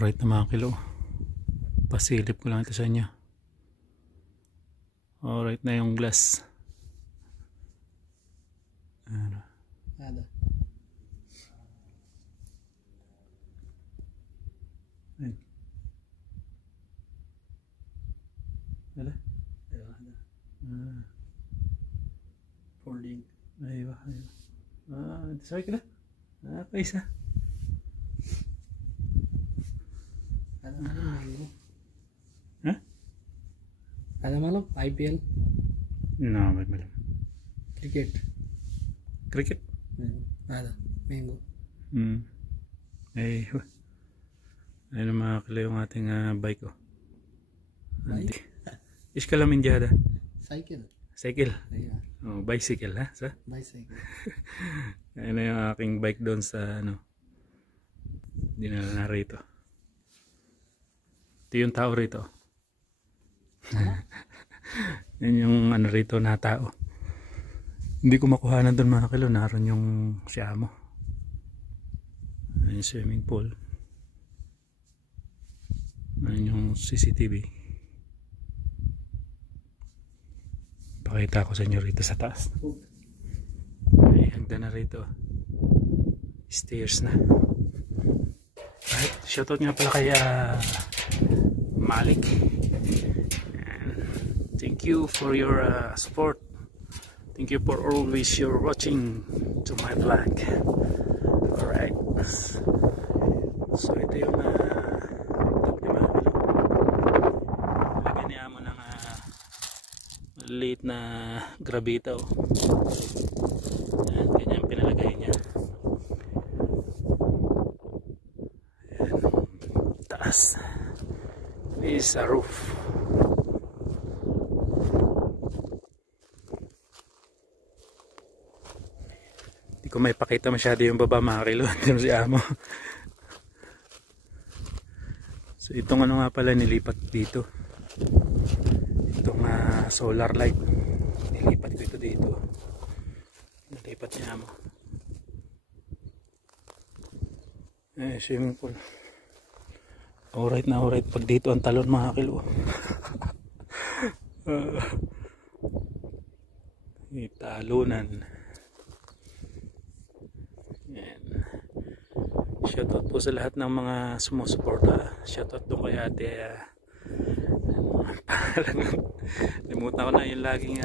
Alright na mga kilo, pasilip ko lang ito sa inyo. Alright na yung glass. Ano? Nada. Ayun. Wala? Ayun, nada. Folding. Ayun. Sorry ka na? Paisa. Alam mo mango. Ha? Alam mo IPL? No, ba't malam? Cricket. Cricket? Nada. Mango. Ay, ayun mga kilo yung ating bike ko. Bike? Iskalamin jada. Cycle. Cycle. Ayun. Oh, bicycle ha? Sa? Bicycle. Ayun na yung aking bike doon sa ano. Dinala na rito. Ito yung tao rito. Yan yung ano rito na tao. Hindi ko makuhanan doon mga kilo. Naroon yung siyamo. Ayun yung swimming pool. Ayun yung CCTV. Pakita ko sa inyo rito sa taas. Ay, hagdan na rito. Stairs na. Right. Shoutout nga pala kay Malik. And thank you for your support. Thank you for always your watching to my vlog. Alright. So ito yung laptop ni Mami. Lagyan niya mo ng late na gravito. Ayan, ganyan pinalagay niya. Ayan, taas. This is a roof. Hindi ko may pakita masyado yung baba mga kilo. Hindi si amo. So itong ano nga pala nilipat dito. Itong solar light. Nilipat ko ito dito. Nilipat niya mo. Swimming pool. Alright na alright. Pag dito ang talon mga kilo. Talunan. Yan. Shoutout po sa lahat ng mga sumusuporta. Shoutout doon kay ate. Limutan ko na yung laging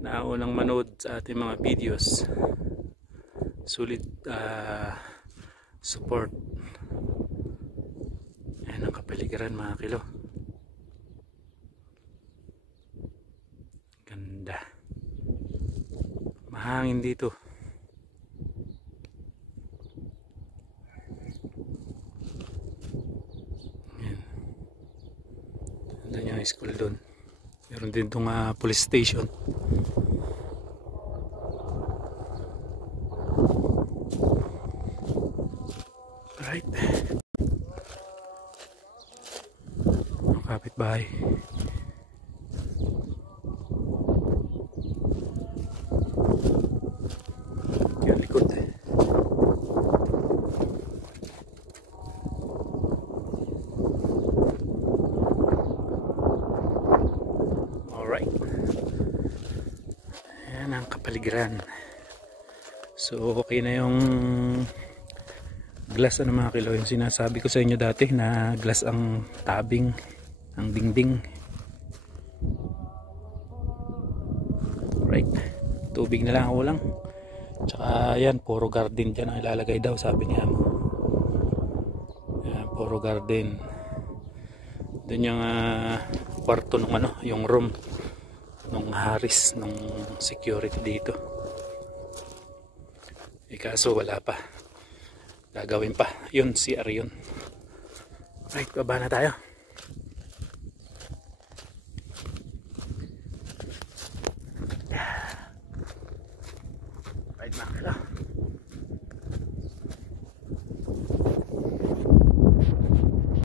naunang manood sa ating mga videos. Sulit support. Ayan ang kapaligiran mga kilo. Ganda. Mahangin dito. Doon yung school doon. Meron din itong police station. Alright. Ang kapitbahay. Yung likod eh. Ayan ang kapaligiran. So okay na yung glass ano mga kilo. Yung sinasabi ko sa inyo dati na glass ang tabing, ang dingding. Right. Tubig na lang ako lang. Tsaka yan, puro garden dyan ang ilalagay daw sabi niya mo. Yan, puro garden. Doon yung kwarto ng ano, yung room nung haris nung security dito. Kaso wala pa, gagawin pa yun, CR yun. Right, baba na tayo.